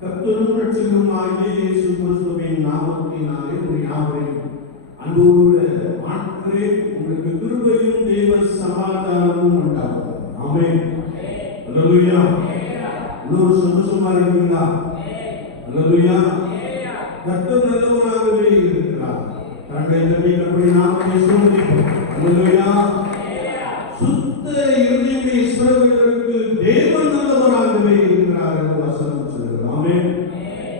கர்த்தரும் இரட்சகருமாகிய இயேசு கிறிஸ்துவின் நாமத்தினாலே உங்கள் யாவரையும் அன்போடு வாழ்த்துகிறேன். உங்களுக்கு கிருபையும் தேவ சமாதானமும் உண்டாகும். ஆமென். அல்லேலூயா. எல்லோரும் சந்தோஷமா இருக்கீங்களா? அல்லேலூயா. கர்த்தர் நல்லவராகவே இருக்கிறார். கர்த்தரை நம்பி நாமத்தை ஸ்தோத்திரிப்போம். அல்லேலூயா. சுத்த இருதயமே இஸ்ரவேலருக்கு தேவன் நல்லவராகவே இருக்கிறார் என்று வசனம் சொல்கிறது. ஆமென்.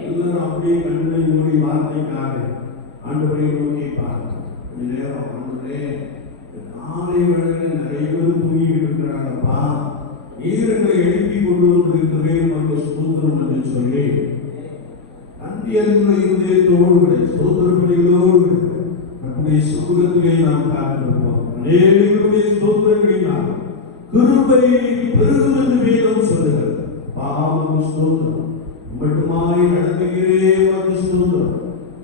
எல்லாரும் அப்படியே கண்ணை மூடி வார்த்தைக்காக ஆண்டவரை நோக்கி பாருங்க. கொஞ்ச நேரம் ஆண்டவரே, காலை வேளையில் நிறைய பேர் தூங்கிட்டு இருக்கிறாங்கப்பா, நீரங்களை எழுப்பி கொண்டு வந்திருக்கிறேன் உங்கள் ஸ்தோத்திரம் என்று சொல்லி நன்றியற்ற இருதயத்தோடு ஸ்தோத்திரங்களோடு நம்முடைய சுகத்திலே நாம் காத்திருப்போம். அநேகருடைய ஸ்தோத்திரங்களினால் கிருபை பெருகும் என்று வேதம் சொல்லுகிறது. பாவம் ஸ்தோத்திரம், இம்மட்டுமாய் நடத்துகிறே வந்து ஸ்தோத்திரம்,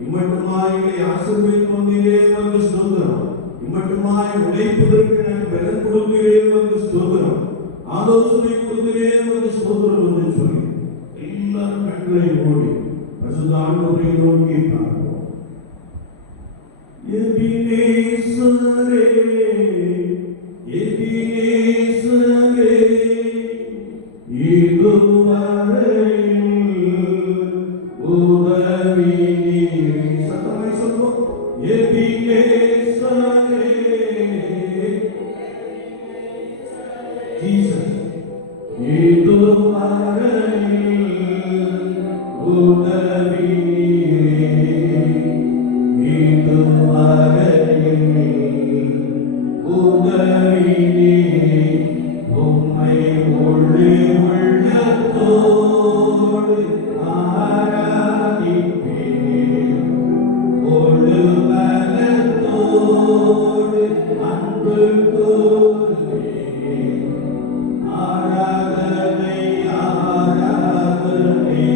இம்மட்டுமாய் ஆசீர்வதித்து வந்தீரே வந்து ஸ்தோத்திரம், இம்மட்டுமாய் உழைப்பதற்கு எனக்கு பலன் கொடுக்கிறே வந்து ஸ்தோத்திரம், ஆலோசனை கொடுக்கிறே வந்து ஸ்தோத்திரம் என்று சொல்லி எல்லாரும் கண்களை மூடி பரிசுத்த ஆண்டவரை நோக்கி பார்ப்போம். எபினேசரே, எபினேசரே, இதுவரையில் உதவி நீரே. சத்தமாய் சொல்வோம். எபினேசரே, ஜீசஸ், இதுவரையில் உதவி நீரே, இதுவரையில் உதவி நீரே. உம்மை உள்ளே உள்ளத்தோடு ஆராதிப்பேன், ஒளி பலத்தோடு அன்பு கூறுவேன். ஆராதனை ஆராதனை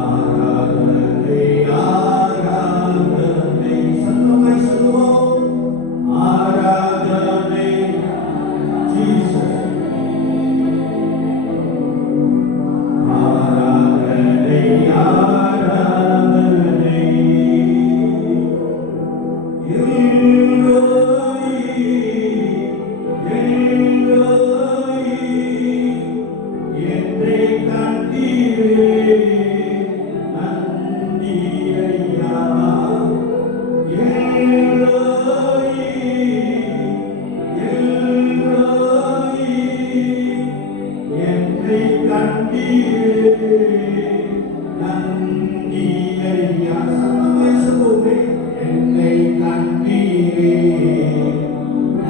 ஆராதனை ஆராதனை. சத்தமாய் சொல்லுவோம். ஆராதனை ஜீசஸ், ஆராதனை ஆராதனை. எல்லோரி எல்லோரி என்னை கண்டீரே நன்றி ஐயா. எல்லோரி எல்லோரி என்னை கண்டீரே நன்றி ஐயா. சத்தமாய் சொல்லுவோமே. என்னை கண்டீரே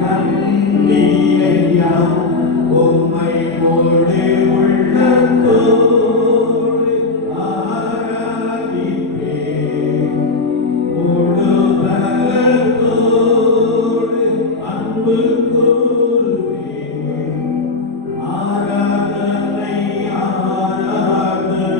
நன்றி ஐயா. உம்மை முழு உள்ளத்தோடு ஆராதிப்பேன், முழு பலத்தோடு அன்பு கூறுவேன். ஆராதனை ஆராதனை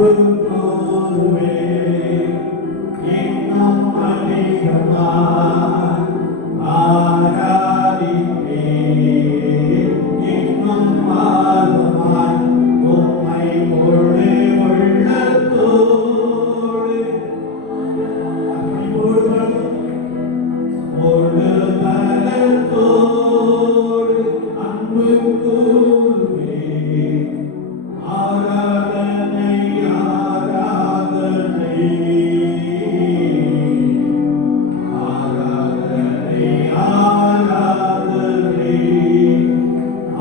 போதுமே இன்னும் அதிகமாய் ஆராதிப்பேன் இன்னும் ஆர்வமாய் உம்மை முழு உள்ளத்தோடு அர்ப்பணிப்போடு முழு பலத்தோடு அன்பு கூறுவேன் ஆராதனை ஆராதனை ஆராதனை ஆராதனை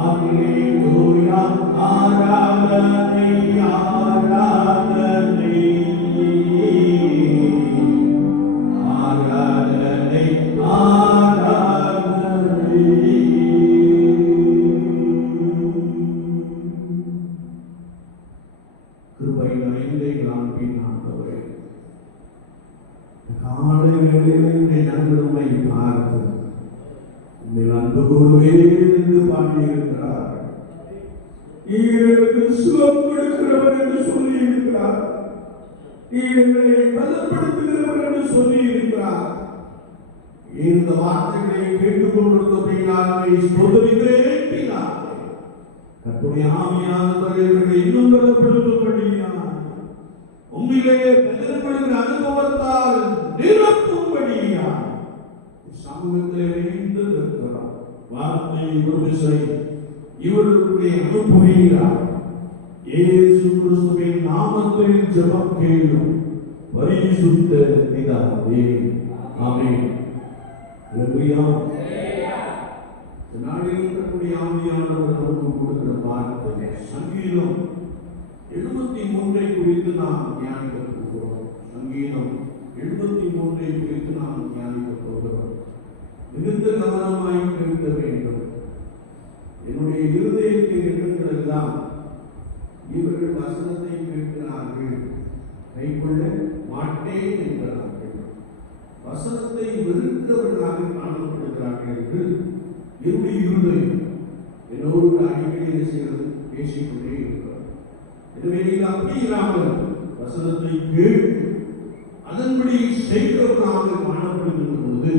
அல்லேலூயா ஆராதனை ஆராதனை ஆராதனை ஆராதனை. கிருபை நிறைந்த அன்பின் ஆண்டவரே, காலை வேளையிலே நாங்கள் உம்மை பார்த்து உங்கள் அன்பு கூறுவே என்று பாடியிருக்கிறார். எங்களுக்கு சுகம் கொடுக்கிறவர் என்று சொல்லி இருக்கிறார். எங்களை பலப்படுத்துகிறவர் என்று சொல்லி இருக்கிறார். இந்த வார்த்தைகளை கேட்டுக்கொண்டிருந்தபடியாலே ஸ்தோத்திரிக்கிறேன் பிதாவே. கர்த்தருடைய ஆவியானவர் இவர்களை இன்னும் பலப்படுத்தும்படியாக உம்மிலே பலப்படுகிற அனுபவத்தால் நிரப்பும்படியாக சமூகத்திலே இணைந்து இருக்கிறார். வார்த்தையை ஒரு விசை இவர்களுடைய அனுப்புகிறார். இயேசு கிறிஸ்துவின் நாமத்தில் ஜெபம் கேளும் பரிசுத்த பிதாவே. ஆமென். அல்லேலூயா. நாளில் இருக்கக்கூடிய ஆவியானவர் நமக்கு கொடுக்கிற வார்த்தை சங்கீதம் 73 குறித்து நாம் தியானிக்க போகிறோம். சங்கீதம் 73 குறித்து நாம் தியானிக்க போகிறோம். மிகுந்த கவனமாய் கேட்க வேண்டும். என்னுடைய இருதயத்தின் இடங்களெல்லாம் இவர்கள் வசனத்தை கேட்கிறார்கள், கைக்கொள்ள மாட்டேன் என்கிறார்கள், வசனத்தை வெறுக்கிறவர்களாக காணப்படுகிறார்கள் என்று என்னுடைய இருதயம் என்னோடு அடிக்கடி என்ன செய்கிறது, பேசிக்கொண்டே இருக்கிறார். எனவே நீங்கள் அப்படி இல்லாமல் வசனத்தை கேட்டு அதன்படி செய்கிறவர்களாக காணப்படுகின்ற பொழுது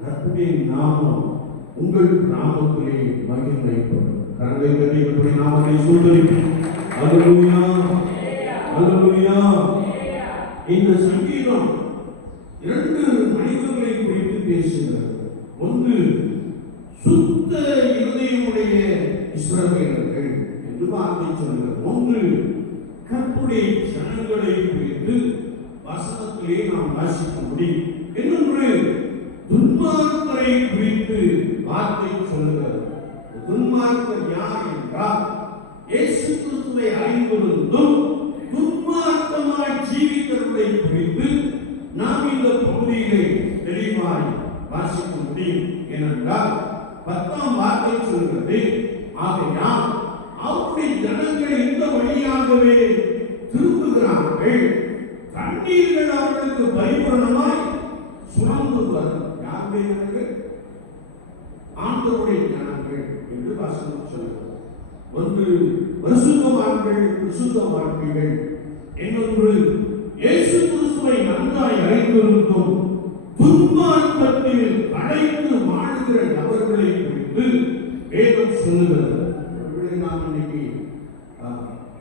கர்த்தருடைய நாமம் உங்கள் நாமத்திலே மகிமைப்படும். கரங்களை கட்டி என்னுடைய நாமத்தை சூழ்நிலைக்கும். அல்லேலூயா, அல்லேலூயா. இந்த சங்கீதம் 2 மனிதர்களை குறித்து பேசுகிறது. ஒன்று சுத்த இருதயமுடைய இஸ்ரவேலர்கள் என்று வார்த்தை சொல்கிறது. ஒன்று கர்த்தருடைய ஜனங்களை குறித்து வசனத்திலே நாம் வாசிக்க முடியும். இன்னொன்று துன்மார்க்கரை குறித்து வார்த்தை சொல்கிறது. துன்மார்க்கர் யார் என்றால் இயேசு கிறிஸ்துவை அறிந்திருந்தும் துன்மார்க்கமாய் ஜீவிக்கிறவர்களை குறித்து நாம் இந்த பகுதியிலே தெளிவாய் வாசிக்க முடியும். ஏனென்றால் 10ஆம் வார்த்தை சொல்கிறது, ஆகையால் அவருடைய ஜனங்கள் இந்த வழியாகவே திரும்புகிறார்கள், தண்ணீர்கள் அவர்களுக்கு பரிபூரணமாய் சுரந்து வரும். யாருடைய ஜனங்கள்? ஆண்டவருடைய ஜனங்கள் என்று வசனம் சொல்கிறது. ஒன்று பரிசுத்தவான்கள், பரிசுத்த வாழ்க்கைகள். இன்னொன்று இயேசு கிறிஸ்துவை நன்றாய் அறிந்திருந்தும் துன்மார்க்கத்தில் அடைத்து வாழ்கிற நபர்களை குறித்து வேதம் சொல்லுகிறது. நாம் இன்னைக்கு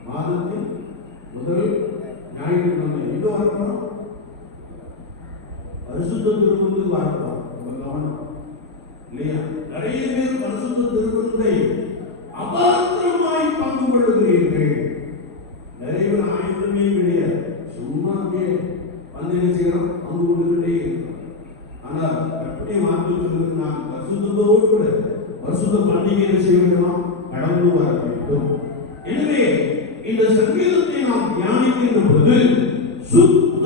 மாதத்தின் முதல் ஞாயிற்றுக்கிழமை எங்க பார்க்கிறோம்? பரிசுத்த திருவிருந்து பார்க்கிறோம். கவனம் இல்லையா? நிறைய பேர் பரிசுத்த திருவிருந்தை அபாத்திரமாய் பங்கு கொள்ளுகிறீர்கள். நிறைய பேர் ஆயுதமே கிடையாது, சும்மா அப்படியே வந்து நினைச்சுக்கிறோம், பங்கு கொண்டுகிட்டே இருக்கிறோம். ஆனால் எப்படி மாற்றி சொல்லுறது, நான் பரிசுத்தத்தோடு கூட பரிசுத்த பண்டிகையை செய்ய வேண்டுமா, கடந்து வர வேண்டும். எனவே இந்த சங்கீதத்தை நாம் தியானிக்கின்ற பொழுது சுத்த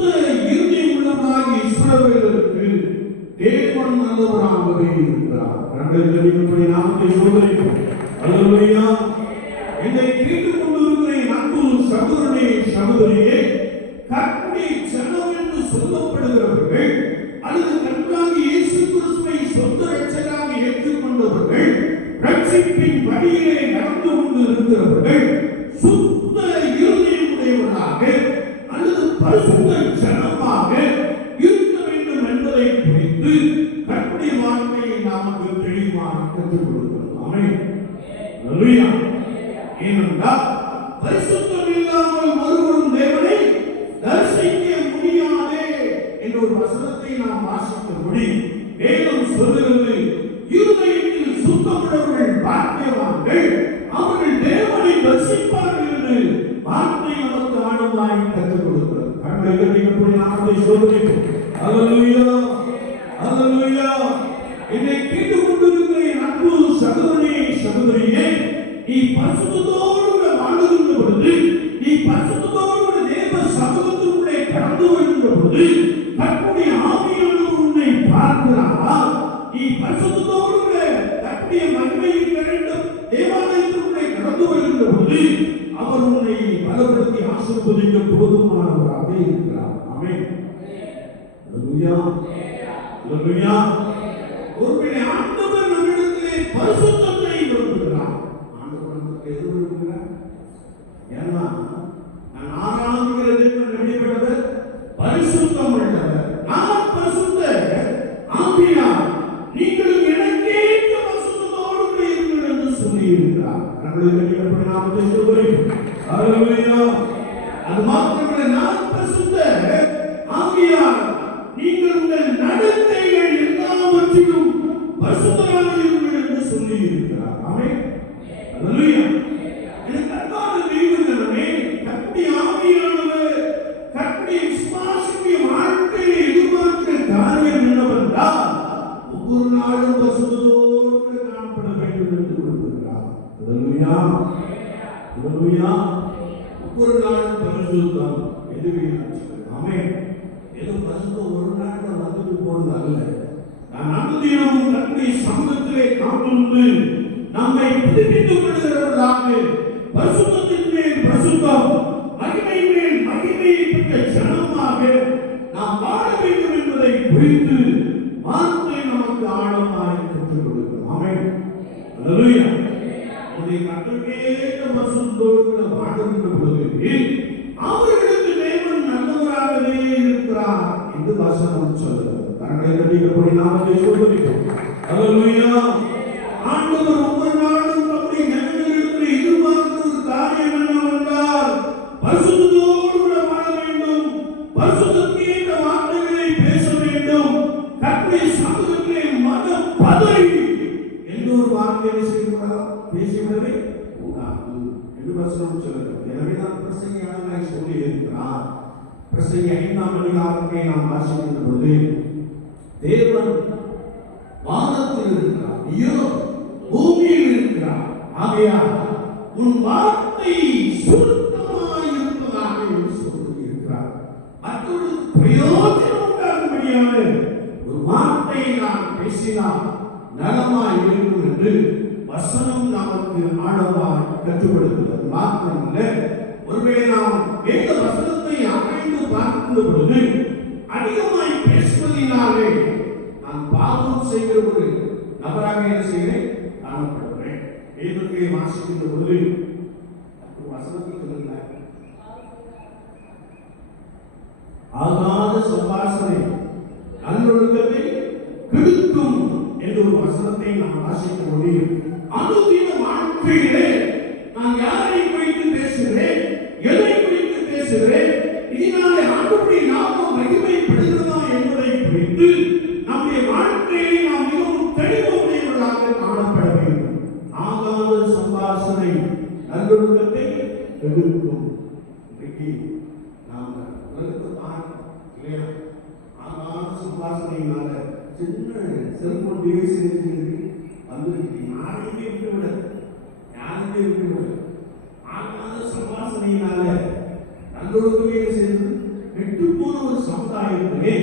இருதயம் உள்ளவராகிய இஸ்ரவேலருக்கு தேவன் நல்லவராகவே இருக்கிறார். கர்த்தருடைய நாமத்தை சோதரிப்போம். அல்லேலூயா. என்னை கேட்டுக்கொண்டிருக்கிற அன்பு சகோதரனே, சகோதரியே, கர்த்தருடைய ஜனம் என்று சொல்லப்படுகிறவர்கள் அல்லது கர்த்தராகிய இயேசு கிறிஸ்துவை சொந்த இரட்சகராக ஏற்றுக்கொண்டவர்கள், ரட்சிப்பின் வழியிலே நடந்து கொண்டு இருக்கிறவர்கள் சுத்த இருதயம் உடையவர்களாக கற்றுக் கொடுக்கிறோம். ஆமென். அல்லேலூயா. ஏனென்றால் பரிசுத்தம் இல்லாமல் ஒருவரும் தேவனை தரிசிக்க முடியாது என்ற ஒரு வசனத்தை நாம் வாசித்தபடி வேதம் சொல்லுகிறது, இருதயத்தில் சுத்தமுள்ளவர்கள் பாக்கியவான்கள், அவர்கள் தேவனை தரிசிப்பார்கள் என்று வார்த்தை நமக்கு ஆழமாய் கற்றுக் கொடுக்கிறது. கண்களை கட்டிக்கக்கூடிய நாமத்தை சொல்லுகிறோம். அல்லேலூயா, அல்லேலூயா. என்னை கேட்டுக் கொண்டிருக்கிற என் அன்பு சகோதரனே, சகோதரியே, நீ பரிசுத்தத்தோடு வாழ்கின்ற பொழுது, நீ பரிசுத்தத்தோடு தேவ சமூகத்திற்குள்ளே கடந்து வருகின்ற பொழுது கர்த்தருடைய ஆவியானவர் உன்னை பார்க்கிறாரா? நீ பரிசுத்தத்தோடு கர்த்தருடைய மகிமையின் நிறைந்த தேவாலயத்திற்குள்ளே கடந்து வருகின்ற பொழுது அவர் உன்னை பலப்படுத்தி ஆசீர்வதிக்க போதுமானவராக இருக்கிறார். ஆமென். அல்லேலூயா, அல்லேலூயா. ஒருவேளை ஆண்டவர் நம்மிடத்திலே பரிசுத்தத்தை விரும்புகிறார். ஆண்டவர் நமக்கு எது விரும்புகிறார்? ஏன்னா நான் ஆராதிக்கிற தேவன் எப்படிப்பட்டவர்? பரிசுத்தம் உள்ளவர். நான் பரிசுத்தர் ஆவியார், நீங்களும் எனக்கேற்ற பரிசுத்தத்தோடு இருங்கள் என்று சொல்லி இருக்கிறார். நம்மளுக்கு எப்படி நாமத்தை சொல்கிறேன். அல்லேலூயா. அது மாத்திரமல்ல, நான் பரிசுத்தர் ஆவியார், நீங்கள் உங்கள் நடத்தைகள் எல்லாவற்றிலும் பரிசுத்தராக இருங்கள் என்று சொல்லி இருக்கிறார். ஆமென். அல்லேலூயா. எனக்கு அன்பான தெய்வங்களே, கர்த்தருடைய ஆவியானவர் கர்த்தருடைய விசுவாசிய வாழ்க்கையை எதிர்பார்க்கிற காரியம் என்னவென்றால் ஒவ்வொரு நாளும் பரிசுத்தத்தோடு காணப்பட வேண்டும் என்று விரும்புகிறார். அல்லேலூயா, அல்லேலூயா. ஒவ்வொரு நாளும் பரிசுத்தம் எதுவே. ஆமென். ஏதோ பரிசுத்தம் ஒரு நாள் வந்துட்டு போனது அல்ல. நான் அனுதினமும் கர்த்தருடைய சமூகத்திலே காண்பது நம்மை புதுப்பித்துக் கொள்கிறவர்களாக பரிசுத்தத்தின் மேல் பரிசுத்தம், மகிமை மேல் மகிமையை பெற்ற ஜனமாக நாம் வாழ வேண்டும் என்பதை குறித்து வார்த்தை நமக்கு ஆழமாய் கற்றுக் கொடுக்கும். ஆமென். அல்லேலூயா. இதை கற்றுக்கேற்ற பரிசுத்தத்தோடு வாழ்கின்ற பொழுது அவர்களுக்கு தேவன் நல்லவராகவே இருக்கிறார் என்று வசனம் சொல்லுகிறது. கரங்களை கட்டிக்கக்கூடிய நாமத்தை சொல்லுகிறோம். அல்லேலூயா. ஆண்டவர் ஒவ்வொரு நாளும் நம்முடைய ஜனங்களிடத்தில் எதிர்பார்க்கிற ஒரு காரியம் என்னவென்றால் பரிசுத்தத்தோடு வாழ வேண்டும், பரிசுத்தத்திற்கேற்ற வார்த்தைகளை பேச வேண்டும், கர்த்தருடைய சமூகத்திலே மனம் பதறி எந்த ஒரு வார்த்தையை பேசிவிடவே கூடாது என்று வசனம் சொல்லுகிறது. எனவே நான் பிரசங்கியாளராய் சொல்லி இருக்கிறார். பிரசங்கி 5ஆம் அதிகாரத்தை நாம் வாசிக்கின்ற பொழுது தேவன் வானத்தில் இருக்கிறார், ஐயோ பூமியில் இருக்கிறார். ஆகையால் உன் வார்த்தை சுத்தமாய் இருப்பதாக சொல்லி இருக்கிறார். மற்றொரு பிரயோஜனம் உண்டாகும்படியான ஒரு வார்த்தையை நான் பேசினால் நலமாய் இருக்கும் என்று வசனம் நமக்கு ஆழமாய் கற்றுக் கொடுக்கிறது. மாத்திரமல்ல, ஒருவேளை நாம் வேத வசனத்தை ஆராய்ந்து பார்க்கின்ற பொழுது அதிகமாய் பேசுவதினாலே நான் பாவம் செய்கிற ஒரு நபராக என்ன செய்கிறேன்? காணப்படுகிறேன். வேதத்தை வாசிக்கின்ற பொழுது வசனத்தை சொல்லுங்க, ஆகாத சம்பாஷணை நல்லொழுக்கத்தை கெடுக்கும் என்ற ஒரு வசனத்தை நாம் வாசிக்க முடியும். அனுதின வாழ்க்கையிலே நான் யாரை குறித்து பேசுகிறேன், எதை குறித்து பேசுகிறேன், இதனாலே ஆண்டவருடைய நாமம் மகிமைப்படுகிறதா என்பதை குறித்து நம்முடைய வாழ்க்கையை நாம் மிகவும் தெளிவுடையவர்களாக காணப்பட வேண்டும். ஆகாத சம்பாஷணை நல்லொழுக்கத்தை கெடுக்கும். இன்றைக்கு நாம் உலகத்தை பார்க்கிறோம் இல்லையா? ஆகாத சம்பாஷணையினால சின்ன செல்போன் டிவைஸ் வந்துருக்கு. யாரையுமே விட்டுவிட, யாருமே விட்டுவிட. ஆகாத சம்பாஷணையினால நல்லொழுக்கமே சேர்ந்து கெட்டு போன ஒரு சமுதாயத்திலே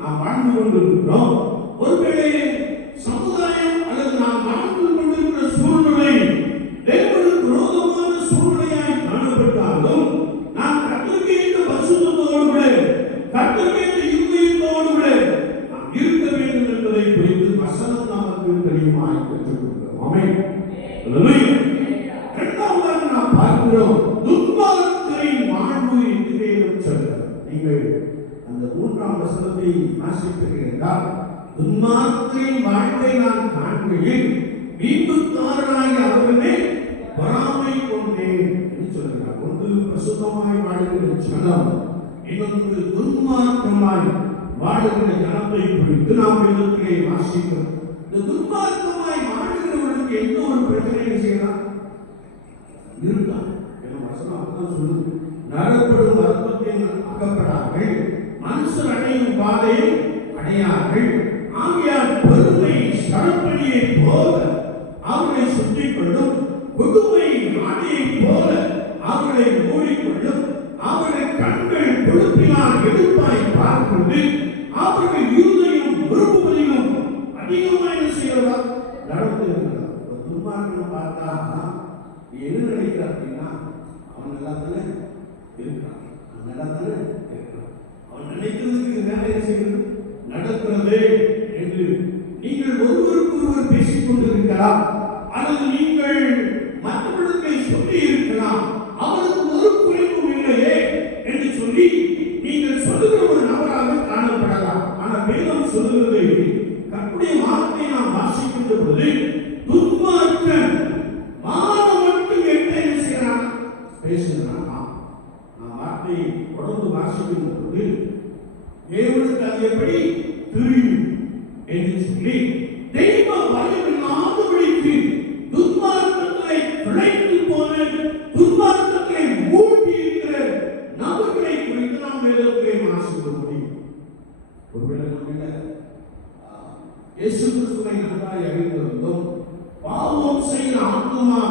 நாம் வாழ்ந்து கொண்டிருக்கிறோம். ஒருவேளை சமுதாயம் அல்லது நாம் வாழ்ந்து கொண்டிருக்கிற சூழ்நிலை தேவனுக்கு விரோதமான சூழ்நிலையாய் காணப்பட்டாலும் நாம் கர்த்தருக்கேற்ற பரிசுத்தத்தோடு கர்த்தருக்கேற்ற இருதயத்தோடு நாம் இருக்க வேண்டும் என்பதை குறித்து வசனம் நமக்கு தெரியுமாய் கற்றுக் கொடுக்கிறோம். ஆமென். அல்லேலூயா. இரண்டாவதாக நாம் பார்க்கிறோம் துன்மார்க்கரின் வாழ்வு என்று வேதம் சொல்கிறது. நீங்கள் அந்த 3ஆம் வசனத்தை வாசிப்பீர்கள் என்றால் துன்மார்க்கரின் வாழ்வை நான் காண்கையில் வீட்டுக்காரராகி அவர்களே பொறாமை கொண்டேன் என்று சொல்கிறார். ஒன்று பசுத்தமாய் வாழுகிற ஜனம், இன்னொன்று துன்மார்க்கமாய் வாழுகிற ஜனத்தை குறித்து நாம் வேதத்திலே வாசிக்கிறோம். இந்த துன்மார்க்கமாய் வாழுகிறவர்களுக்கு எந்த ஒரு பிரச்சனையும் செய்யலாம் இருக்கா? வசனம் அப்படிதான் சொல்லுது. நரப்படும் அற்பத்தில் அகப்படார்கள், மனுஷர் அடையும் பாதையை அடையார்கள். ஆகையால் பெருமை சரப்பணியை போல அவர்களை சுற்றிக் கொள்ளும், கொடுமை ஆடையை போல அவர்களை மூடிக்கொள்ளும். அவர்கள் கண்கள் கொழுப்பினால் எடுப்பாய் பார்க்கிறது, அவர்கள் இருதயம் விரும்புவதிலும் அதிகமாக செய்யறதா நடந்து இருக்கிறார். ஒரு துன்மார்க்கன் பார்த்தா என்ன நினைக்கிறார் அப்படின்னா, அவன் நல்லா தானே இருக்கிறான், அவன் நல்லா தானே இருக்கிறான், அவன் நினைக்கிறதுக்கு வேலை செய்கிறது நடக்கிறது என்று நீங்கள் ஒருவருக்கு ஒருவர் பேசிக் கொண்டிருக்கலாம், அல்லது நீங்கள் மற்றவர்களுக்கு சொல்லி இருக்கலாம், அவருக்கு ஒரு குறைவும் இல்லையே என்று சொல்லி நீங்கள் சொல்லுகிற ஒரு நபராக காணப்படலாம். ஆனால் வேதம் சொல்லுகிறது, கர்த்தருடைய வார்த்தையை நாம் வாசிக்கின்ற பொழுது துன்மார்க்கன் வானம் மட்டும் எட்ட என்ன செய்யறான் பேசுகிறான். நான் வார்த்தையை தொடர்ந்து வாசிக்கின்ற பொழுது தேவனுக்கு அது எப்படி தெரியும் என்று சொல்லி தெய்வ பயம் இல்லாதபடிக்கு துன்மார்க்கத்தை பிழைத்து போன, துன்மார்க்கத்தை மூழ்கி இருக்கிற நபர்களை குறித்து நாம் வேதத்திலே வாசிக்க முடியும். ஒருவேளை இயேசு கிறிஸ்துவை நன்றாய் அறிந்திருந்தோம், பாவம் செய்கிற ஆத்துமா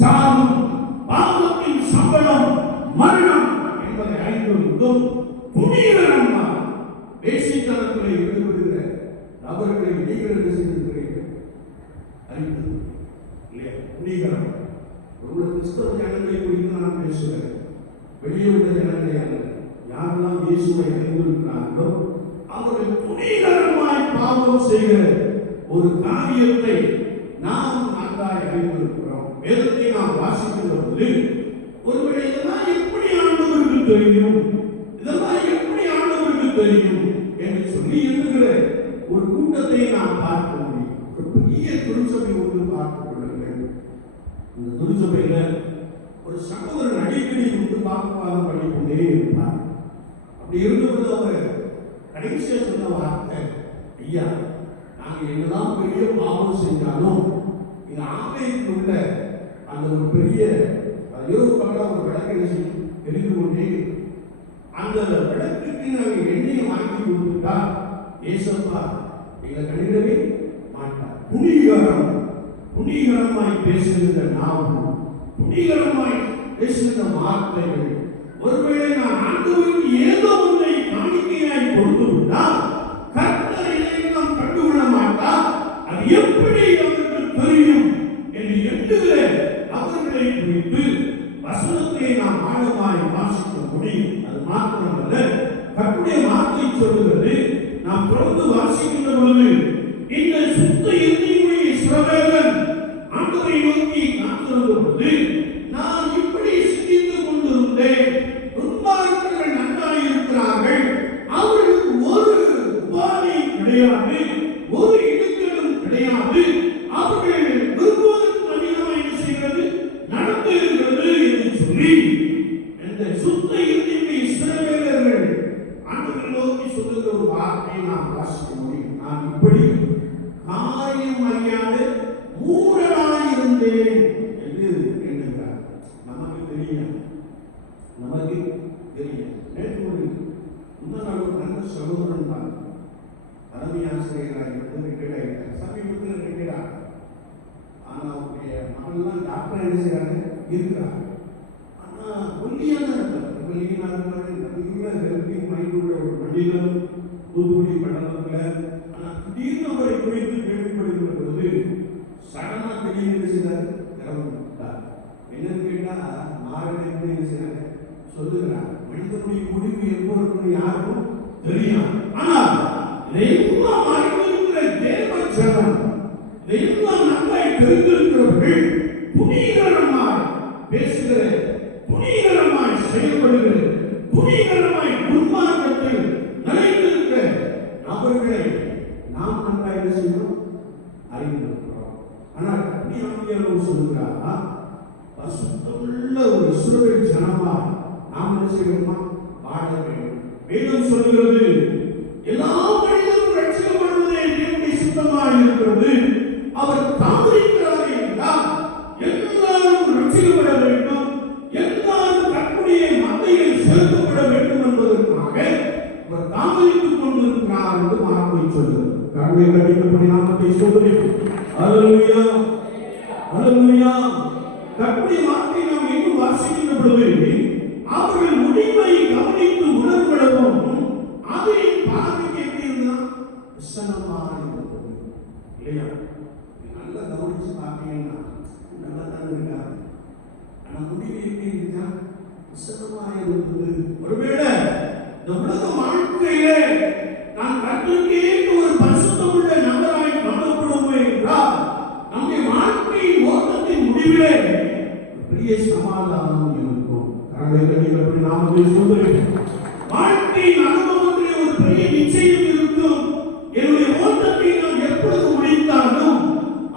சாகும், பாவத்தின் சம்பளம் மரணம் என்பதை அறிந்திருந்தோம். புனிதரம்மா பேசித்தனத்திலே ஈடுபடுகிற நபர்களை நீங்கள் என்ன செய்திருக்கிறீர்கள்? அறிந்து இல்லையா? புனிதரம் ஒரு கிறிஸ்தவ ஜனங்களை குறித்து நான் பேசுகிறேன், வெளியே உள்ள ஜனங்களை அல்ல. யாரெல்லாம் இயேசுவை அறிந்திருக்கிறார்களோ அவர்கள் புனிதரமாய் பாவம் செய்கிற ஒரு காரியத்தை நாம் நன்றாய் அறிந்திருக்கிறோம். வேதத்தை நாம் வாசிக்கின்ற போது ஒருவேளை இதெல்லாம் எப்படி ஆண்டவருக்கு தெரியும், இதெல்லாம் எப்படி ஆண்டவருக்கு தெரியும் என்று சொல்லி என்கிற ஒரு கூட்டத்தை நாம் பார்க்க முடியும். ஒரு பெரிய திருச்சபை ஒன்று பார்க்க கொள்ளுங்கள். இந்த திருச்சபையில ஒரு சகோதரன் அடிக்கடி வந்து வாக்குவாதம் பண்ணிக்கொண்டே இருப்பார். அப்படி இருந்தபோது அவர் கடைசியா சொன்ன வார்த்தை, ஐயா நாங்க என்னதான் பெரிய பாவம் செஞ்சாலும் இந்த ஆலயத்தில் உள்ள அந்த ஒரு பெரிய இரவு பகல ஒரு விளக்கு எரிந்து கொண்டே, அந்த விளக்குக்கு நாங்கள் எண்ணெயை வாங்கி கொடுத்துட்டா ஏசப்பா எங்களை கணிதவே மாட்டார். புனிகரம், புனிகரமாய் பேசுகின்ற நாவும், புனிகரமாய் பேசுகின்ற வார்த்தைகள், ஒருவேளை நான் ஆண்டவருக்கு ஏதோ ஒன்றை காணிக்கையாய் கொடுத்து விட்டால் கர்த்தர் இதையெல்லாம் கண்டுகொள்ள மாட்டார். அது எப்படி அவருக்கு தெரியும் என்று எண்ணுகிற அவர்களை குறித்து வசனத்தை நாம் ஆழமாய் வாசிக்க முடியும். அது மாத்திரமல்ல, கர்த்தருடைய வார்த்தை சொல்லுகிறது, நாம் தொடர்ந்து வாசிக்கின்ற பொழுது இந்த சுத்த இருதயமுடைய இஸ்ரவேலன் ஆண்டவரை நோக்கி காத்திருந்த பொழுது நான் இப்படி சிந்தித்துக் கொண்டிருந்தேன், துன்மார்க்கர்கள் நன்றாய் இருக்கிறார்கள், அவர்களுக்கு ஒரு உபாதையும் கிடையாது, ஒரு இடுக்கலும் கிடையாது, அவர்கள் விரும்புவதற்கு அதிகமாக என்ன செய்கிறது நடந்து இருக்கிறது என்று சொல்லி இந்த சுத்த இருதயமுடைய இஸ்ரவேலர்கள் ஆண்டவரை நோக்கி சொல்லுகிற ஒரு வார்த்தையை நாம் வாசிக்க முடியும். நான் இப்படி காரியம் அறியாத மூடனாயிருந்தேன் என்று எண்ணுகிறார். நமக்கு தெரியும், நமக்கு தெரியும். நேற்று ஒரு முன்னாள் ஒரு நல்ல சகோதரன் தான் தலைமை ஆசிரியராக இருந்து ரிட்டையர்ட் ஆகிட்டார். சமீபத்தில் ரிட்டையர்ட் ஆகிறார். ஆனால் அவருடைய மகள்லாம் டாக்டர் என்ன செய்யறாங்க இருக்கிறாங்க. ஆனால் ஒல்லியாக இருப்பார், ஒல்லியாக இருப்பாரு, நல்ல ஹெல்த்தி மைண்ட் உள்ள ஒரு மனிதன், தூத்துக்குடி மண்டலத்தில். ஆனால் திடீர்னு அவரை குறித்து கேள்விப்படுகிற பொழுது சடனா திடீர்னு செய்தார், இறந்துட்டார். என்னன்னு கேட்டா மாறனை என்ன செய்யறாங்க சொல்லுகிறார், மனிதனுடைய முடிவு எப்போ இருக்கும் யாருக்கும் தெரியும். ஆனால் இதையெல்லாம் அறிந்திருக்கிற தேவ ஜனம், இதையெல்லாம் நன்றாய் தெரிந்திருக்கிறவர்கள் புனிதரமாய் பேசுகிற, புனிதரமாய் செயல்படுகிற, புனிதரமாய் துன்மார்க்கத்தில் நிறைந்திருக்கிற நபர்களை நாம் நன்றாய் செய்யணும் அறிந்திருக்கிறோம். ஆனால் தீமோத்தேயுவுக்கு சொல்கிறார், பரிசுத்தமுள்ள ஒரு இஸ்ரவேல் ஜனமா நாம் என்ன செய்யணுமா? வாழ வேண்டும். வேதம் சொல்கிறது, எல்லா மனிதரும் ரட்சிக்கப்படுவதே தேவனுடைய சித்தமாக இருக்கிறது. அவர் தாமதிக்கிறார் என்றால் எல்லாரும் ரட்சிக்கப்பட வேண்டும், எல்லாரும் கர்த்தருடைய மந்தையில் சேர்க்கப்பட வேண்டும் என்பதற்காக அவர் தாமதித்துக் கொண்டிருக்கிறார் என்று வார்த்தை சொல்கிறது. கர்த்தரை கண்டிப்படி நாமத்தை சொல்கிறேன். அல்லேலூயா, அல்லேலூயா. கர்த்தருடைய வார்த்தை நாம் எங்கு வாசிக்கின்ற பொழுது அவர்கள் முடிவை கவனித்து உணர்வுகளும் அதை பார்க்க கேட்டீங்கன்னா விசனமாக இருந்தது இல்லையா? நல்லா கவனிச்சு பார்த்தீங்கன்னா நல்லா தான் இருக்காது. ஆனா முடிவு எப்படி இருந்தா விசனமாக இருந்தது. ஒருவேளை இந்த உலக வாழ்க்கையிலே நான் கர்த்தருக்கே ஒரு பரிசுத்தமுள்ள நபராய் காணப்படுவோம் என்றால் நம்முடைய வாழ்க்கையின் ஓட்டத்தின் முடிவிலே பெரிய சமாதானம் இருக்கும். கரங்களை கட்டிக்கொண்டு நாமத்தை சொல்கிறேன். வாழ்க்கையின் அனுபவத்திலே ஒரு பெரிய நிச்சயம் இருக்கும். என்னுடைய ஓட்டத்தை நான் எப்பொழுது முடித்தாலும்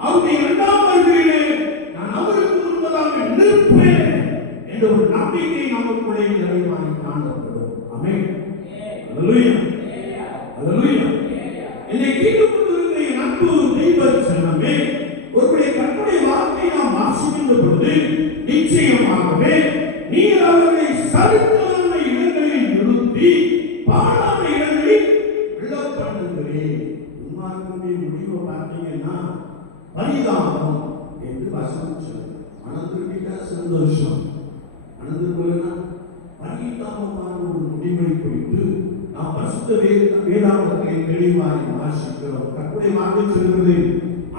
அவருடைய இரண்டாம் வருகையிலே நான் அவருக்கு முன்பதாக நிற்பேன் என்ற ஒரு நம்பிக்கை நமக்குள்ளே நிறைவாக காணப்படும். ஆமென். அல்லேலூயா, அல்லேலூயா. என்னை கேட்டுக்கொண்டிருக்கிற என் அன்பு தெய்வ ஜனமே, ஒருவருடைய கர்த்தருடைய வார்த்தையை நாம் வாசிக்கின்ற பொழுது நிச்சயமாகவே நீர் அவர்களை சரித்திரமான இடங்களில் நிறுத்தி பாழான இடங்களில் விழப்பண்ணுகிறேன். உண்மார்க்கனுடைய முடிவை பார்த்தீங்கன்னா பரிதாபம் என்று வசனம் சொல்லுது. மனதிற்கிட்ட சந்தோஷம், மனதிற்குள்ளா பரிதாபமான ஒரு முடிவை குறித்து நாம் பரிசுத்த வேதாகமத்திலே தெளிவாய் வாசிக்கிறோம். கர்த்தருடைய வார்த்தை சொல்கிறது,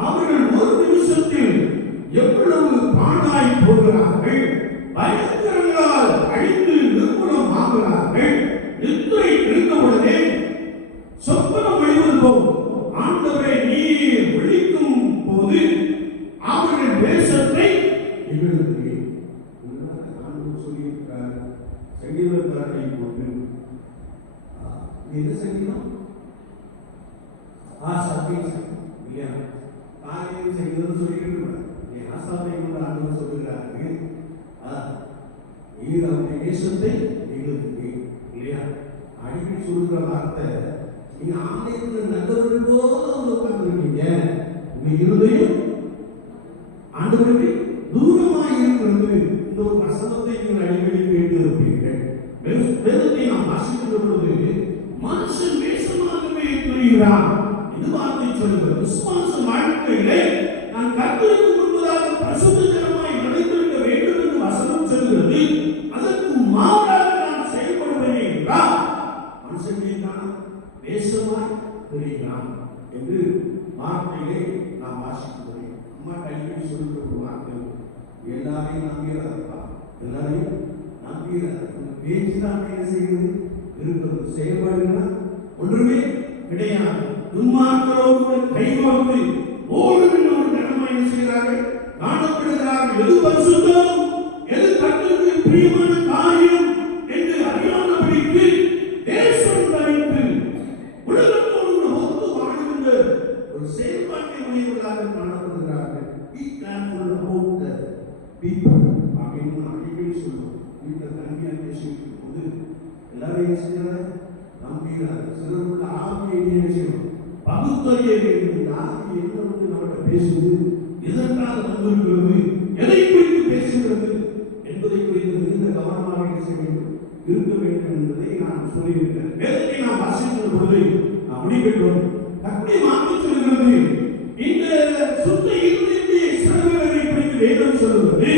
அவர்கள் ஒரு நிமிஷத்தில் எவ்வளவு பாழாய் போகிறார்கள், பயங்கரங்களால் அழிந்து நிர்மூலம் ஆகிறார்கள். நித்திரை தெரிந்தவுடனே சொப்பனம் விழுவது போல் ஆண்டவரை நீர் விழிக்கும் போது அவர்கள் தேசத்தை இகழுகிறேன். ஆண்டவர் சொல்லியிருக்கிறார். சங்கீதக்காரனை போட்டு என்ன சங்கீதம்? ஆசாத்தை இல்லையா? காலையில் சங்கீதம் சொல்லியிருக்கிறார். ஆசாத்தை கொண்டு ஆண்டவர் சொல்லுகிறார், நீர் அவருடைய தேசத்தை இகழுகிறேன் இல்லையா? அடிக்கடி சொல்லுகிற வார்த்தை, நீங்க ஆலயத்தில் நல்லவர்கள் போல உட்கார்ந்துருக்கீங்க, உங்க இருதயம் ஆண்டவருக்கு தூரமாக இருக்கிறது. இந்த ஒரு வசனத்தை நீங்கள் அடிக்கடி கேட்டு இருப்பீர்கள். வேதத்தை நாம் வாசிக்கின்ற பொழுது மனுஷன் வேஷமாகவே தெரிகிறான் என்று வார்த்தை சொல்லுகிறது. விசுவாச வாழ்க்கையிலே நான் கர்த்தருக்கு முன்பதாக பரிசுத்த ஜனமாய் நடந்திருக்க வேண்டும் என்று வசனம் சொல்கிறது. அதற்கு மாறாக நான் செயல்படுவேன் என்றால் மனுஷன் வேஷமாய் தெரிகிறான் என்று வார்த்தையிலே நாம் வாசிக்கிறோம். அம்மா அடிக்கடி சொல்லுகிற ஒரு வார்த்தை, எல்லாரையும் நம்பிடாதப்பா, எல்லாரையும் நம்பிடாத. பேச்சு தான் என்ன செய்வது இருக்கிறது, செயல்பாடுகள் ஒன்றுமே கிடையாது. துன்மார்க்கரோடு கைகோர்த்து ஓடுகின்ற ஒரு கடமை என்ன செய்கிறார்கள், காணப்படுகிறார்கள். எது பரிசுத்தம், எது கர்த்தருக்கு பிரியமான காரியம் என்று அறியாதபடிக்கு தேசம் தரித்து உலகத்தோடு ஒத்து வாழ்கின்ற ஒரு செயல்பாட்டை உடையவர்களாக காணப்படுகிறார்கள். Be careful about the people அப்படின்னு அடிக்கடி சொல்லுவோம். வீட்டில் தனியாக பேசிட்டு போது எல்லாரும் என்ன செய்யறாங்க, நம்பினார். சிலருக்குள்ள ஆவியை என்ன செய்யணும், பகுத்தறிய வேண்டும். ஆவி என்ன வந்து நம்மகிட்ட பேசுவது, எதற்காக வந்திருக்கிறது, எதை குறித்து பேசுகிறது என்பதை குறித்து மிகுந்த கவனமாக என்ன செய்ய வேண்டும், இருக்க வேண்டும் என்பதை நான் சொல்லியிருக்கிறேன். வேதத்தை நாம் வாசிக்கிற பொழுது நாம் முடிவெற்றோம். கர்த்தருடைய வார்த்தை சொல்கிறது, இந்த சுத்த இருதயத்தை இஸ்ரவேலரை குறித்து வேதம் சொல்கிறது.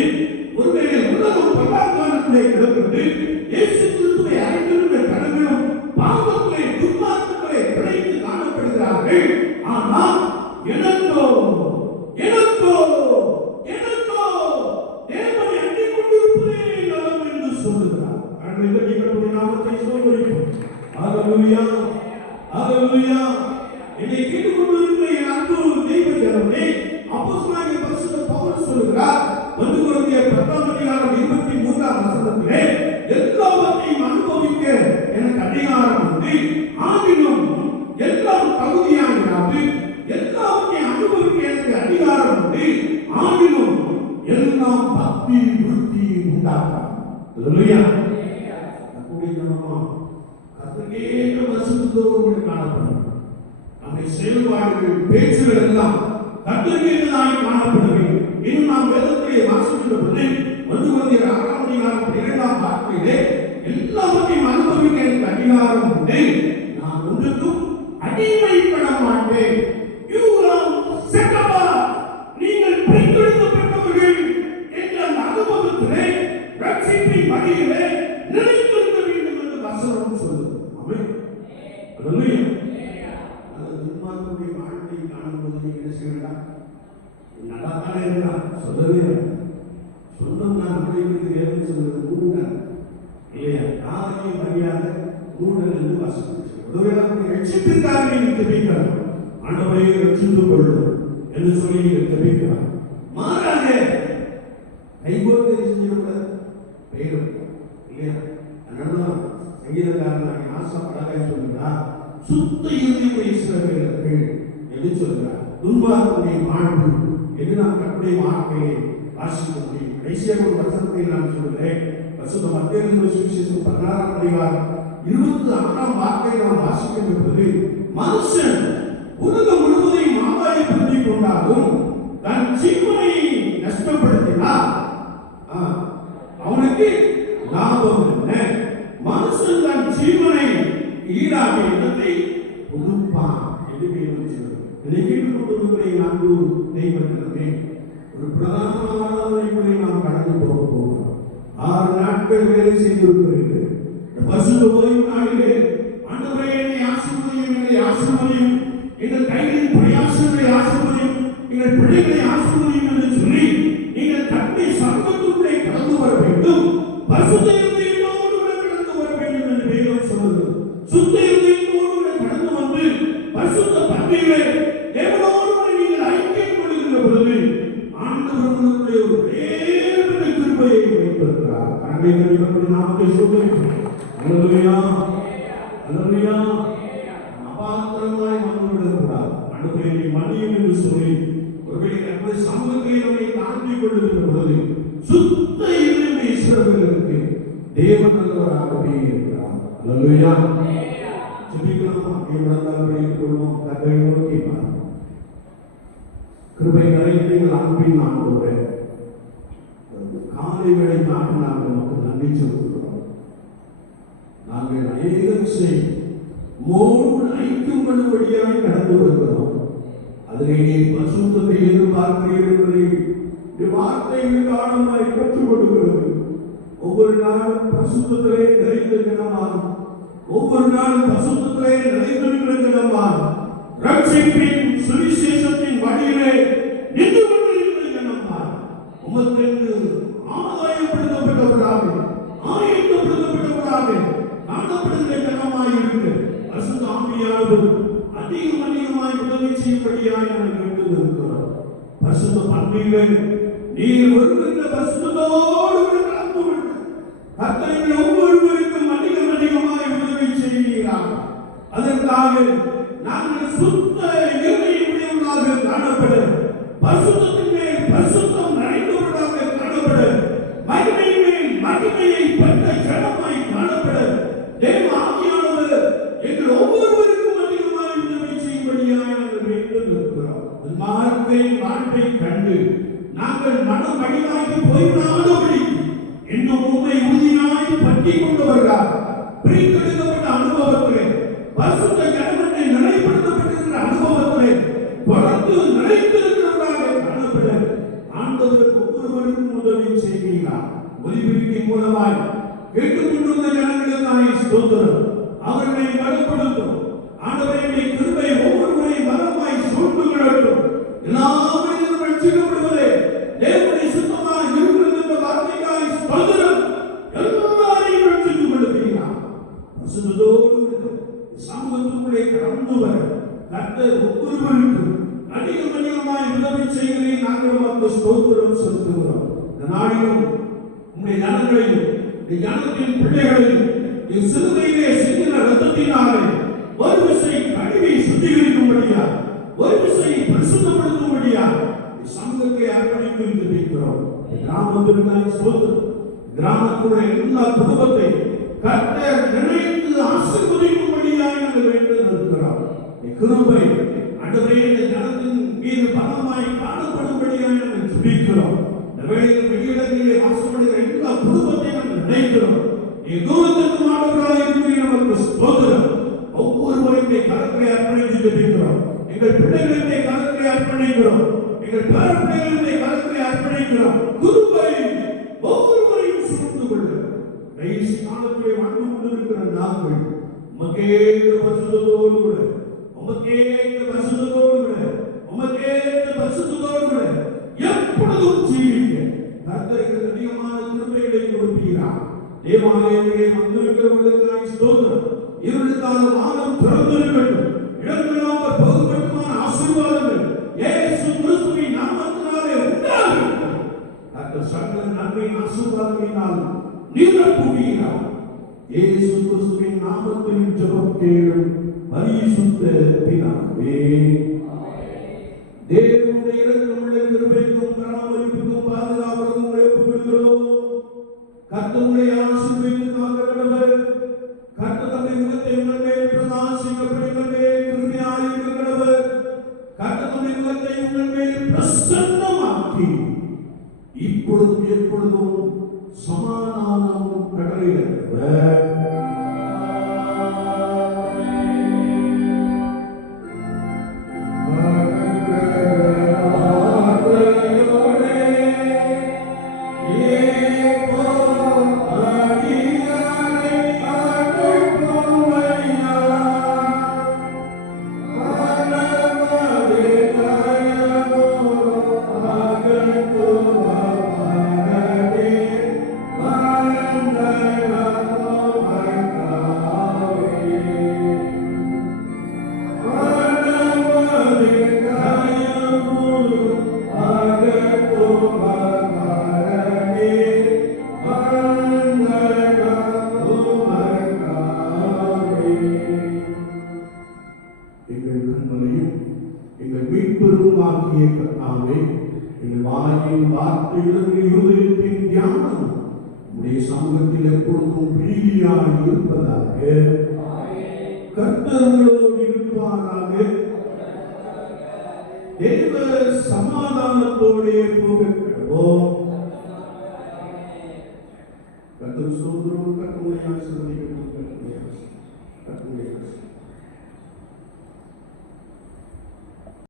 ஒருவேளை உலகம் பல்லாக்காலத்திலே கிடக்கிறது, இயேசு கிறிஸ்துவை அறிந்திருந்த கடவுளும் பாவத்திலே துன்மார்க்கத்திலே பிழைத்து காணப்படுகிறார்கள். ஆனால் எனக்கோ எனக்கோ எனக்கோ தேவனை அண்டிக் கொண்டிருப்பதே நலம் என்று சொல்லுகிறார். அன்றைக்கு கடவுளுடைய நாமத்தை சொல்கிறோம். ஹalleluya, ஹalleluya. என்னை கேட்டுக்கொண்டிருக்கிற என் அன்பு தெய்வ ஜனமே, அப்போஸ்தலனாகிய பரிசுத்த பவுல் சொல்கிறார், 1 கொரிந்தியர் 10 அதிகாரம் 23 வசனத்திலே, எல்லாவற்றையும் அல்லேலூயா. அப்படி நம்ம கர்த்தருக்கேற்ற பரிசுத்தத்தோடு காணப்படும். நம்முடைய செயல்பாடுகள் பேச்சுகள் எல்லாம் கர்த்தருக்கேற்றதாய் காணப்பட வேண்டும். இன்னும் நாம் வேதத்திலே வாசிக்கின்ற பொழுது 1 கொரிந்தியர் 6ஆம் அதிகாரம் 2ஆம் வார்த்தையிலே எல்லாவற்றையும் அனுபவிக்க எனக்கு அதிகாரம் உண்டு, நான் ஒன்றுக்கும் அடிமைப்பட மாட்டேன். நீங்கள் பிரித்தெடுக்கப்பட்டவர்கள் என்ற அந்த அனுபவத்திலே ரட்சிப்பின் வழியிலே நிலைத்திருக்க வேண்டும் என்று வசனம் சொல்லுது. ஆமென். அல்லேலூயா. அந்த துன்மார்க்கனுடைய வாழ்க்கையை காணும்போது நீங்க என்ன செய்ய வேண்டாம், நல்லாத்தானே இருக்கிறான் சொல்லவே வேண்டாம். சொன்னோம்னா நம்முடைய வேதம் சொல்வது மூடன் இல்லையா, யாருமே மரியாதை மூடன் என்று வசனம். ஒருவேளை ரட்சிப்பிற்காக நீங்கள் ஜெபிக்கலாம், ஆண்டவரை ரட்சித்துக் கொள்ளும் என்று சொல்லி நீங்கள் ஜெபிக்கலாம். மாறாக கைகோர்த்து செஞ்சிடக்கூடாது, பெயரும் இல்லையா. அதனால சங்கீதக்காரன் ஆசா அழகாய் சொல்லுகிறார், சுத்த இருதயமுடைய இஸ்ரவேலர்கள் என்று சொல்கிறார். துன்மார்க்கனுடைய வாழ்வு என்று நாம் கர்த்தருடைய வார்த்தையை வாசிக்க முடியும். கடைசியாக ஒரு வசனத்தை நான் சொல்கிறேன். பரிசுத்த மத்தேயு எழுதின சுவிசேஷம் 16ஆம் அதிகாரம் 26ஆம் வார்த்தையை நாம் வாசிக்கின்ற பொழுது, மனுஷன் உலகம் முழுவதையும் ஆதாயப்படுத்திக் கொண்டாலும் தன் ஜீவனை நஷ்டப்படுத்தினார் அவனுக்கு லாபம் என்ன? மனுஷன் தன் ஜீவனை ஈடாக இடத்தை கொடுப்பான் என்று சொல்லுங்கள். இதை கேட்டுக்கொண்டிருக்கிற அன்பு தெய்வத்தினமே, ஒரு பிரதானமான நாம் கடந்து போக போகிறோம். 6 நாட்கள் வேலை செய்திருக்கிறீர்கள். பரிசுத்த ஓய்வு நாளிலே ஆண்டவரே என்னை ஆசீர்வதியும், என்னை ஆசீர்வதியும், எங்கள் கைகளின் பிரயாசங்களை ஆசீர்வதியும், எங்கள் பிள்ளைகளை ஆசீர்வதியும் என்று சொல்லி நீங்கள் கர்த்தருடைய சமூகத்துக்குள்ளே கடந்து வர வேண்டும். பரிசுத்த இருதயத்தோடு கடந்து வர வேண்டும் என்று வேதம் சொல்லுகிறது. சுத்த இருதயத்தோடு கடந்து வந்து பரிசுத்த பந்தியிலே தேவனோடு நீங்கள் ஐக்கியம் கொள்கின்ற பொழுது ஆண்டவர் உங்களுடைய ஒரு பெரிய கிருபையை வைத்திருக்கிறார். கர்த்தருடைய நாமத்தை சொல்லுங்கள். அல்லேலூயா, அல்லேலூயா. அபாத்திரமாய் வந்துவிடக்கூடாது. ஆண்டவரே மன்னியும் என்று சொல்லி ஒருவேளை கர்த்தருடைய சமூகத்தை நம்மை தாழ்த்திக் கொள்கின்ற பொழுது சுத்த இருதயமுடைய இஸ்ரவேலருக்கு தேவன் நல்லவராகவே இருக்கிறார். அல்லேலூயா. ஜெபிக்கலாமா? தேவனால் வைத்துக்கொள்வோம். கர்த்தரை நோக்கி பார்ப்போம். கிருபை நிறைந்த எங்கள் அன்பின் ஆண்டவரே, காலை வேளை நாட்டு நாங்கள் நமக்கு நன்றி செலுத்துகிறோம். நாங்கள் அநேக விஷயம் மோடு ஐக்கியம் பண்ணும்படியாக கடந்து வருகிறோம். அதிலேயே பரிசுத்தத்தை எதிர்பார்க்கிறீர்கள் என்பதை வார்த்தைகளுக்கு ஆழமாய் கற்றுக் கொடுக்கிறது. ஒவ்வொரு நாளும் பரிசுத்தத்திலே நிறைந்த தினமாகும், ஒவ்வொரு நாளும் பரிசுத்தத்திலே நிறைந்திருக்கிற தினமாகும், ரட்சிப்பின் சுவிசேஷத்தின் வழியிலே நின்று கொண்டிருக்கிற தினமாகும், உமக்கென்று ஆதாயப்படுத்தப்பட்டவர்களாக ஆயத்தப்படுத்தப்பட்டவர்களாக காணப்படுகிற தினமாய் இருக்கு. பரிசுத்த ஆவியானவர் அதிகமாய் உதவி செய்யும்படியாய் நாங்கள் கேட்டுக்கொள்கிறோம். பரிசுத்த பந்தியிலே நீர் வருகின்ற பரிசுத்தத்தோடு கலந்து கொண்டு கர்த்தரை ஒவ்வொருவருக்கும் அதிகமாய் உதவி செய்கிறார். அதற்காக நாங்கள் சுத்த இருதயமுடையவர்களாக காணப்பட, பரிசுத்தத்தின் மேல் பரிசுத்தம் நிறைந்தவர்களாக காணப்பட, மகிமை மேல் மகிமையை பெற்ற ஜனமாய் காணப்பட தேவ ஆவியானவர் எங்கள் ஒவ்வொருவருக்கும் அதிகமாய் உதவி செய்யும்படியாய் நாங்கள் வேண்டுகிறோம். வாழ்க்கை கண்டு நாங்கள் மனம் அடிவாகி போய்விடாதபடி இன்னும் உண்மை உறுதியாய் பற்றி கொண்டவர்களாக பிரித்தெடுக்கப்பட்ட அனுபவத்திலே பரிசுத்த ஜனத்தை நிலைப்படுத்தப்பட்டிருக்கிற அனுபவத்திலே தொடர்ந்து நிலைத்திருக்கிறவர்களாக காணப்பட ஆண்டவர் ஒவ்வொருவருக்கும் உதவி செய்கிறார். ஒலிபெருக்கி மூலமாய் கேட்டுக்கொண்டிருந்த ஜனங்களுக்காக ஸ்தோத்திரம். அவர்களை பலப்படுத்தும் ஆண்டவருடைய கிருபை ஒவ்வொருவரையும் பலமாய் சூழ்ந்து கொள்ளட்டும். எல்லாவரையும் ரட்சிக்கப்படுவதே தேவனுடைய சுத்தமாக இருக்கிறது என்ற வார்த்தைக்காக ஸ்தோத்திரம். எல்லாரையும் ரட்சித்துக் கொள்ளுகிறார். பரிசுத்தத்தோடு சமூகத்துக்குள்ளே கடந்து வர கர்த்தர் ஒவ்வொருவருக்கும் அதிகமாய் உதவி செய்கிறேன். நாங்கள் உமக்கு ஸ்தோத்திரம் செலுத்துகிறோம். இந்த நாளிலும் உம்முடைய ஜனங்களையும் ஞானத்தின் பிள்ளைகளையும் சிறுமையிலே சிந்தின ரத்தத்தினாலே ஒரு விசை கழுவி சுத்திகரிக்கும்படியா, ஒரு விசை பரிசுத்தப்படுத்தும்படியா சமூகத்தை அர்ப்பணித்து இருக்கிறோம். நாம் வந்திருந்தாலும் ஸ்தோத்திரம். கிராமத்துடைய எல்லா குடும்பத்தை கர்த்தர் நினைத்து ஆசீர்வதிக்கும்படியாக நாங்கள் வேண்டும் இருக்கிறோம். கிருபை ஆண்டவரே இந்த ஜனத்தின் மீது பலமாய் காணப்படும்படியாக நாங்கள் ஜெபிக்கிறோம். இந்த வேளையில் வெளியிடங்களிலே வாசப்படுகிற எல்லா குடும்பத்தையும் நாங்கள் நினைக்கிறோம். தூரத்திற்கு மாணவர்களாக இருக்கிற நமக்கு ஸ்தோத்திரம். ஒவ்வொருவருடைய கரத்தை அர்ப்பணித்து ஜெபிக்கிறோம். எங்கள் பிள்ளைகளுடைய கரத்தை அர்ப்பணிக்கிறோம். எங்கள் பேர பிள்ளைகளுடைய கரத்தை அர்ப்பணிக்கிறோம். கிருபை ஒவ்வொருவரையும் சூழ்ந்து கொள்ளும். கடைசி காலத்திலே வாழ்ந்து கொண்டிருக்கிற நாங்கள் உமக்கே பரிசுத்தத்தோடு கூட, உமக்கே பரிசுத்தத்தோடு கூட, உமக்கே பரிசுத்தத்தோடு கூட எப்பொழுதும் ஜீவிக்க கர்த்தருக்கு அதிகமான கிருபைகளை கொடுப்பீரார். தேவாலயத்திலே வந்திருக்கிறவர்களுக்கு ஸ்தோத்திரம். இருளுக்கான வானம் திறந்திருக்கட்டும். இடங்களாக பகுபட்சமான ஆசீர்வாதங்கள் இயேசு கிறிஸ்துவின் நாமத்தினாலே உண்டாகட்டும். கர்த்தர் சகல நன்மை ஆசீர்வாதங்களினால் நிரப்புவீரார். இயேசு கிறிஸ்துவின் நாமத்தில் ஜெபம் கேளும் பரிசுத்த பிதாவே. தேவனுடைய இரக்கமுள்ள கிருபைக்கும் பராமரிப்புக்கும் பாதுகாப்புக்கும் ஒப்புக்கொடுக்கிறோம். கர்த்தருடைய ஆசீர்வாதத்திற்காக கடவுள் கர்த்தர் தம்முடைய முகத்தை உங்கள் மேல் பிரகாசிக்கப்படி உங்கள் மேல் கிருபையாயிருக்க கடவுள். கர்த்தர் தம்முடைய முகத்தை உங்கள் மேல் பிரசன்னமாக்கி இப்பொழுதும் எப்பொழுதும் சமாதானம் கடலிடவர். சமூகத்தில் எப்பொழுதும் பிரிவியாக இருப்பதாக கர்த்தர்களோடு இருப்பாராக. தேவ சமாதானத்தோடு போகிறோம். கர்த்தர் ஸ்தோத்திரம். கர்த்தருடைய ஆசீர்வாதம்.